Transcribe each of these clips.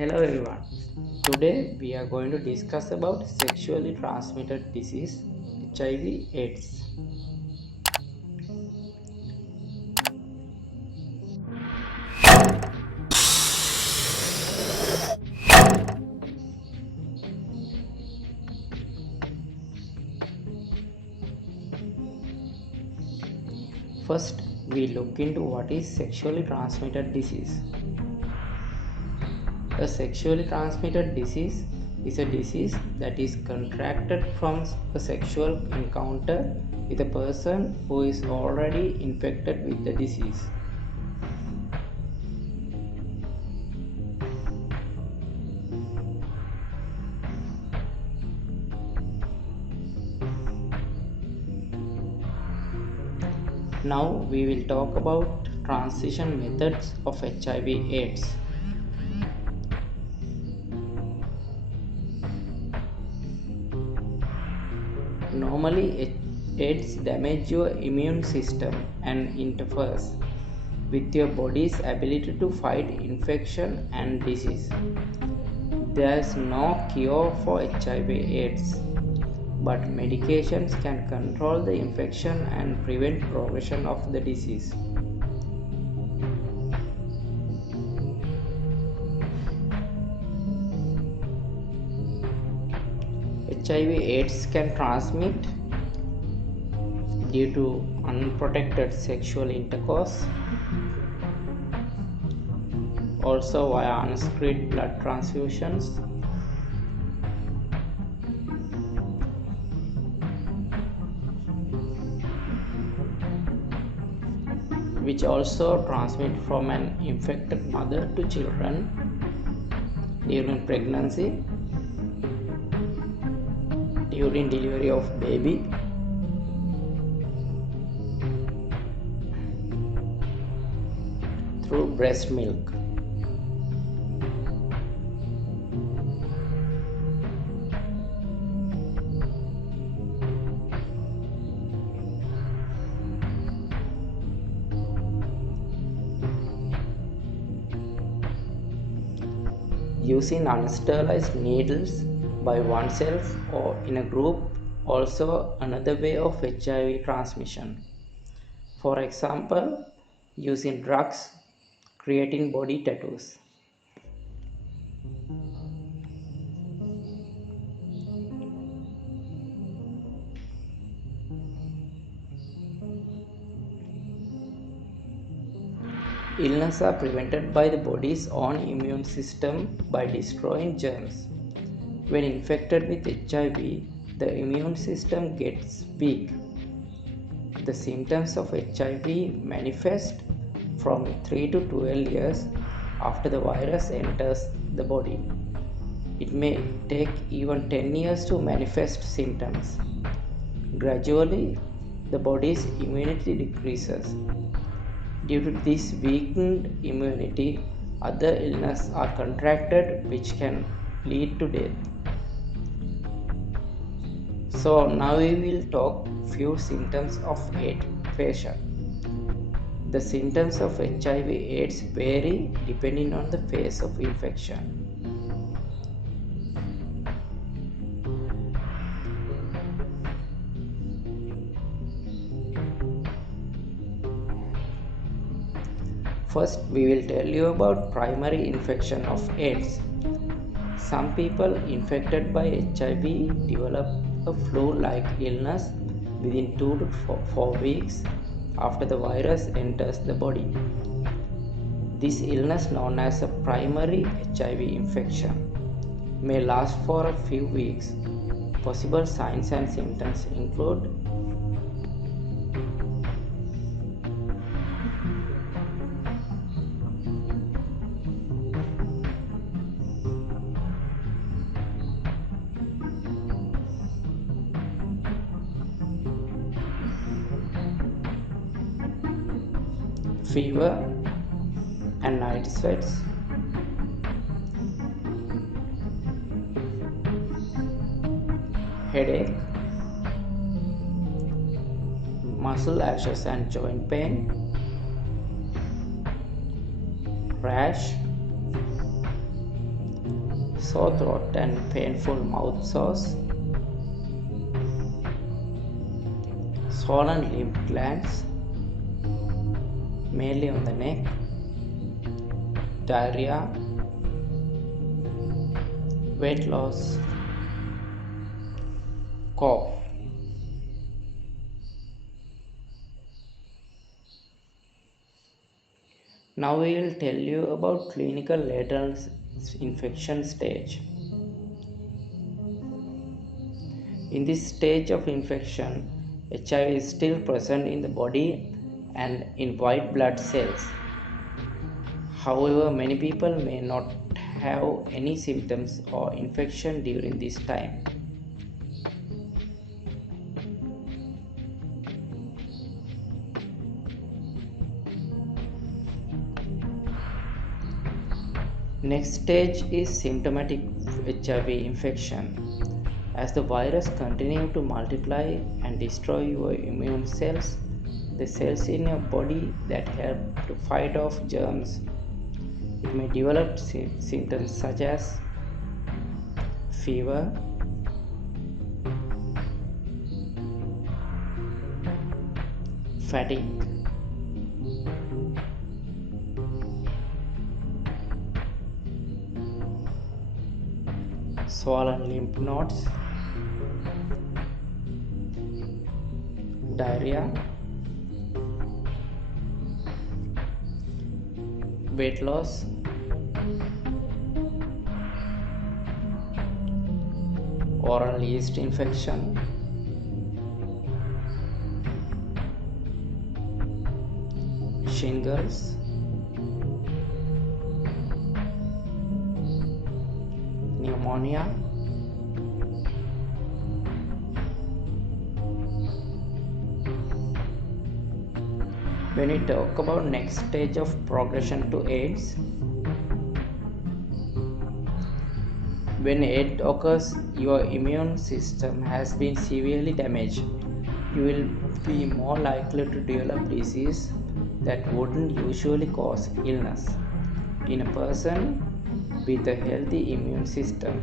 Hello everyone. Today we are going to discuss about sexually transmitted disease HIV AIDS. First, we look into what is sexually transmitted disease. A sexually transmitted disease is a disease that is contracted from a sexual encounter with a person who is already infected with the disease. Now we will talk about transition methods of HIV/AIDS. Normally, AIDS damage your immune system and interferes with your body's ability to fight infection and disease. There is no cure for HIV/AIDS, but medications can control the infection and prevent progression of the disease. HIV/AIDS can transmit due to unprotected sexual intercourse, also via unscreened blood transfusions, which also transmit from an infected mother to children during pregnancy, during delivery of baby, through breast milk. Using unsterilized needles by oneself or in a group also another way of HIV transmission. For example, using drugs, creating body tattoos. Illness are prevented by the body's own immune system by destroying germs. When infected with HIV, the immune system gets weak. The symptoms of HIV manifest from 3 to 12 years after the virus enters the body. It may take even 10 years to manifest symptoms. Gradually, the body's immunity decreases. Due to this weakened immunity, other illnesses are contracted which can lead to death. So now we will talk few symptoms of AIDS patient. The symptoms of HIV/AIDS vary depending on the phase of infection. First, we will tell you about primary infection of AIDS. Some people infected by HIV develop a flu-like illness within 2 to 4 weeks after the virus enters the body. This illness, known as a primary HIV infection, may last for a few weeks. Possible signs and symptoms include fever and night sweats, headache, muscle ashes and joint pain, rash, sore throat and painful mouth sores, swollen lymph glands, mainly on the neck, diarrhea, weight loss, cough. Now we will tell you about clinical latent infection stage. In this stage of infection, HIV is still present in the body and in white blood cells. However, many people may not have any symptoms or infection during this time. Next stage is symptomatic HIV infection. As the virus continues to multiply and destroy your immune cells, the cells in your body that help to fight off germs, it may develop symptoms such as fever, fatigue, swollen lymph nodes, diarrhea, weight loss, oral yeast infection, shingles, pneumonia, when we talk about next stage of progression to AIDS, when AIDS occurs, your immune system has been severely damaged. You will be more likely to develop disease that wouldn't usually cause illness in a person with a healthy immune system.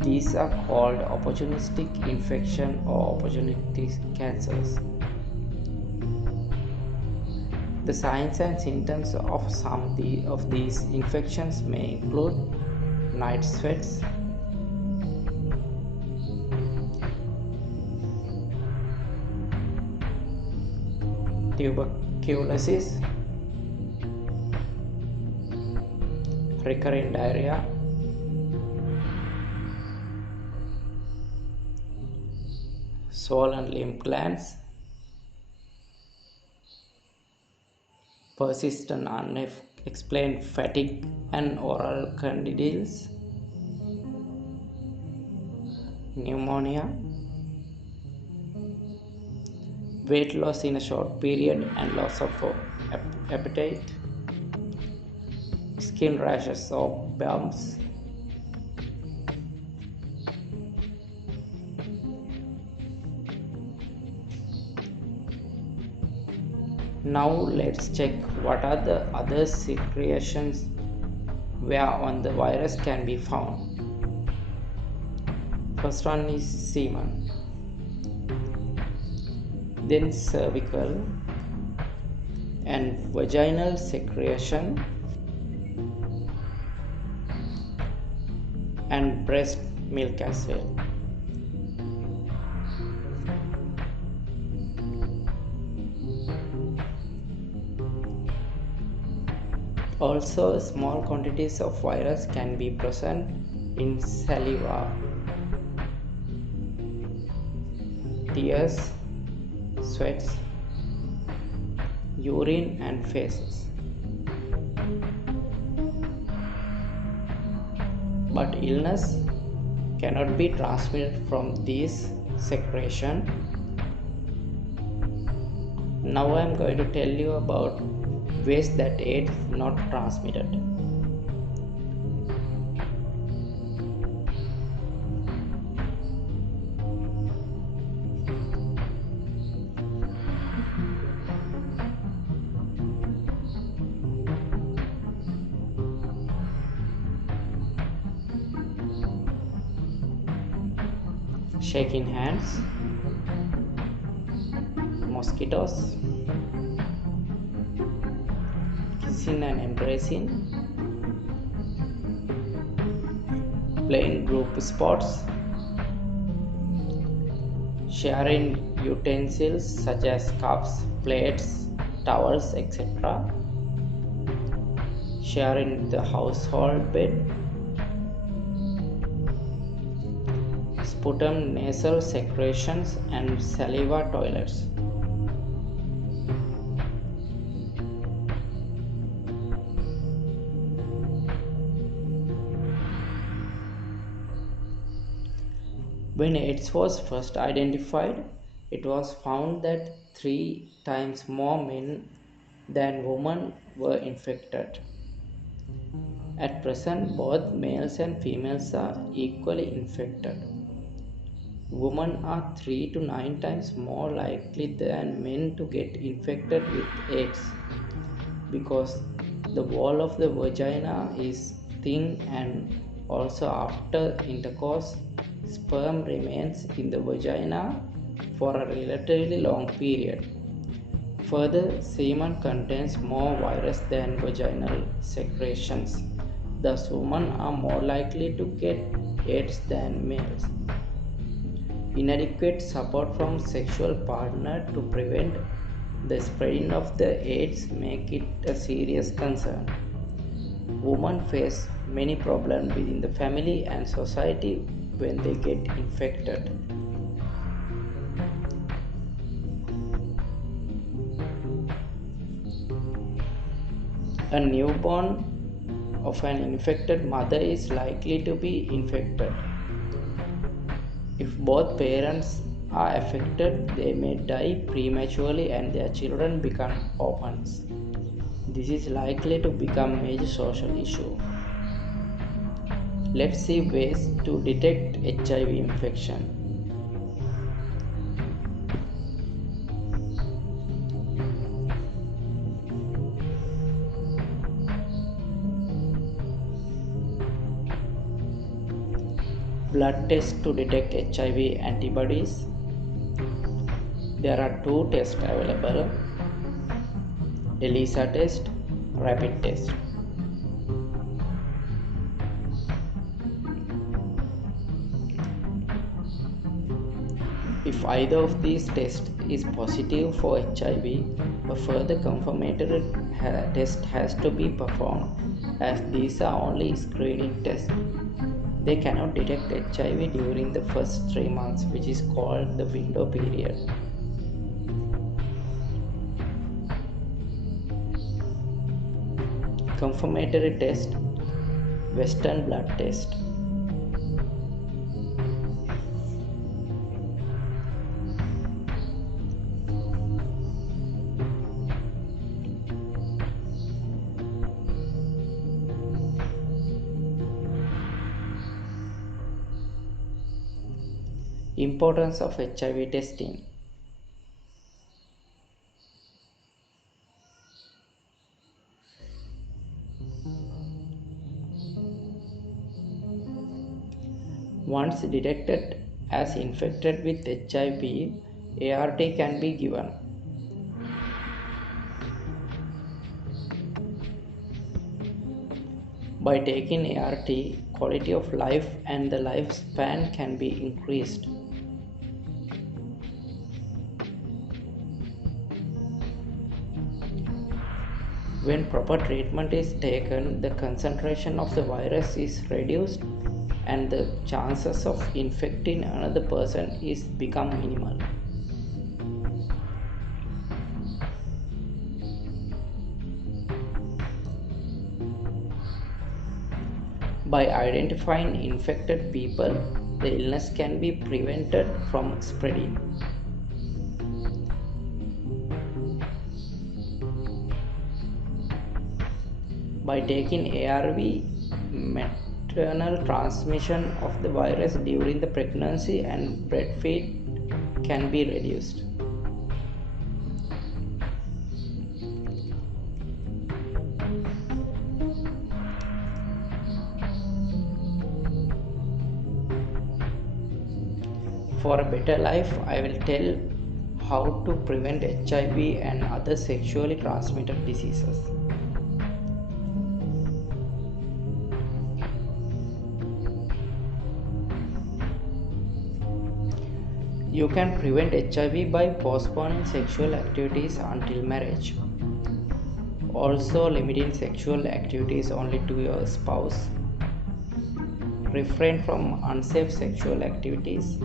These are called opportunistic infection or opportunistic cancers. The signs and symptoms of some of these infections may include night sweats, tuberculosis, recurrent diarrhea, swollen lymph glands, persistent unexplained fatigue and oral candidiasis, pneumonia, weight loss in a short period and loss of appetite, skin rashes or bumps. Now let's check what are the other secretions where on the virus can be found. First one is semen, then cervical and vaginal secretion and breast milk as well. Also, small quantities of virus can be present in saliva, tears, sweats, urine and feces. But illness cannot be transmitted from these secretion. Now I am going to tell you about ways that AIDS is not transmitted. shaking hands, mosquitoes, kissing and embracing, playing group sports, sharing utensils such as cups, plates, towels, etc., sharing the household bed, sputum nasal secretions, and saliva toilets. When AIDS was first identified, it was found that 3 times more men than women were infected. At present, both males and females are equally infected. Women are 3 to 9 times more likely than men to get infected with AIDS because the wall of the vagina is thin, and also after intercourse, sperm remains in the vagina for a relatively long period. Further, semen contains more virus than vaginal secretions. Thus, women are more likely to get AIDS than males. Inadequate support from sexual partner to prevent the spreading of the AIDS make it a serious concern. Women face many problems within the family and society when they get infected. A newborn of an infected mother is likely to be infected. If both parents are affected, they may die prematurely and their children become orphans. This is likely to become a major social issue. Let's see ways to detect HIV infection. Blood test to detect HIV antibodies. There are two tests available: ELISA test, rapid test. If either of these tests is positive for HIV, a further confirmatory test has to be performed, as these are only screening tests. They cannot detect HIV during the first 3 months, which is called the window period. Confirmatory test: Western blot test. Importance of HIV testing. Once detected as infected with HIV, ART can be given. By taking ART, quality of life and the lifespan can be increased. When proper treatment is taken, the concentration of the virus is reduced and the chances of infecting another person is become minimal. By identifying infected people, the illness can be prevented from spreading. By taking ARV, maternal transmission of the virus during the pregnancy and breastfeed can be reduced. For a better life, I will tell how to prevent HIV and other sexually transmitted diseases. You can prevent HIV by postponing sexual activities until marriage. Also, limiting sexual activities only to your spouse. Refrain from unsafe sexual activities.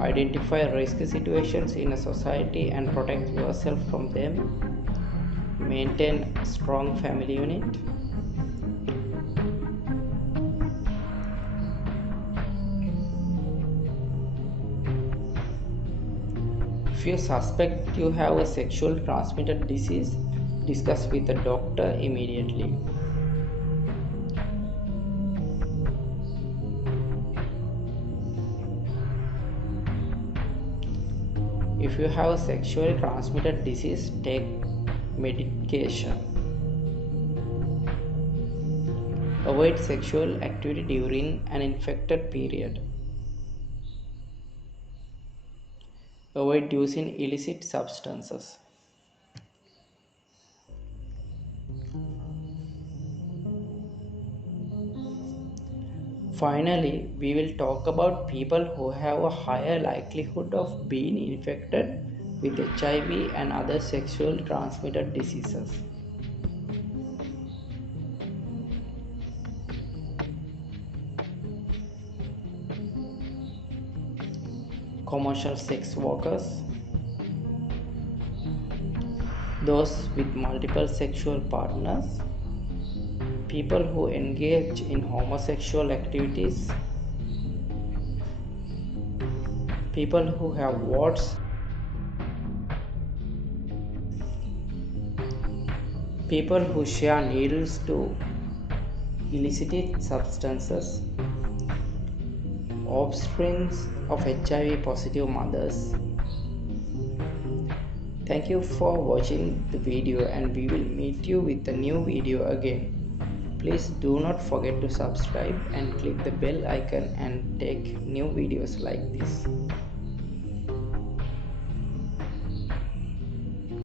Identify risk situations in a society and protect yourself from them. Maintain a strong family unit. If you suspect you have a sexual transmitted disease, discuss with a doctor immediately. If you have a sexually transmitted disease, take medication. Avoid sexual activity during an infected period. Avoid using illicit substances. Finally, we will talk about people who have a higher likelihood of being infected with HIV and other sexually transmitted diseases. Commercial sex workers, those with multiple sexual partners, people who engage in homosexual activities, people who have warts, people who share needles to illicit substances, offspring of HIV positive mothers. Thank you for watching the video, and we will meet you with a new video again. Please do not forget to subscribe and click the bell icon and take new videos like this.